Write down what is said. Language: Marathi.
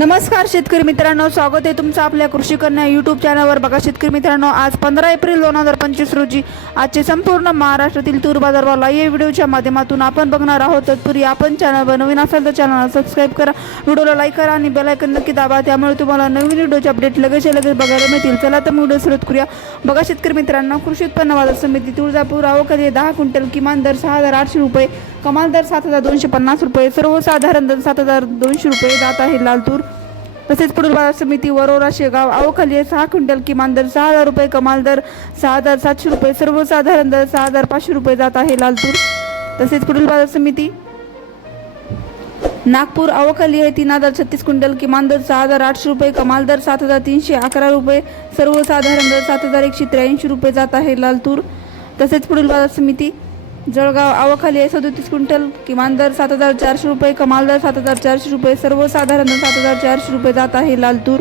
नमस्कार शेतकरी मित्रांनो स्वागत आहे तुमचं आपल्या कृषी कन्या यूट्यूब चॅनलवर बघा शेतकरी मित्रांनो आज पंधरा एप्रिल दोन हजार पंचवीस रोजी आजचे संपूर्ण महाराष्ट्रातील तूर बाजारभाव लाईव्ह व्हिडिओच्या माध्यमातून आपण बघणार आहोत. तत्पूर्वी आपण चॅनलवर नवीन असाल तर चॅनलला सबस्क्राईब करा व्हिडिओला लाईक करा आणि बेलायकन नक्की दाबा. त्यामुळे तुम्हाला नवीन व्हिडिओचे अपडेट लगेच लगेच बघायला मिळतील. चला तर व्हिडिओ सुरुवात करूया. बघा शेतकरी मित्रांनो कृषी उत्पन्न बाजार समिती तुळजापूर आवकते दहा क्विंटल किमान दर सहा हजार आठशे रुपये. कमाल दर सात हजार दोनशे पन्नास रुपये सर्वसाधारण दर सात हजार दोनशे रुपये जात आहे लालतूर. तसेच पुढील बाजार समिती वरोरा शेगाव आवखाली सहा क्विंटल किमान दर सहा हजार रुपये कमाल दर सहा हजार सातशे रुपये सर्वसाधारण दर सहा हजार पाचशे रुपये जात आहे लालतूर. तसेच पुढील बाजार समिती नागपूर आवखाली आहे तीन हजार छत्तीस क्विंटल किमान दर सहा हजार आठशे रुपये कमाल दर सात हजार तीनशे अकरा रुपये सर्वसाधारण दर सात हजार एकशे त्र्याऐंशी रुपये जात आहे लालतूर. तसेच पुढील बाजार समिती जळगाव आवखाली आहे सदोतीस क्विंटल किमान दर सात हजार चारशे रुपये कमाल दर सात हजार चारशे रुपये सर्वसाधारण सात हजार चारशे रुपये जात आहे लालतूर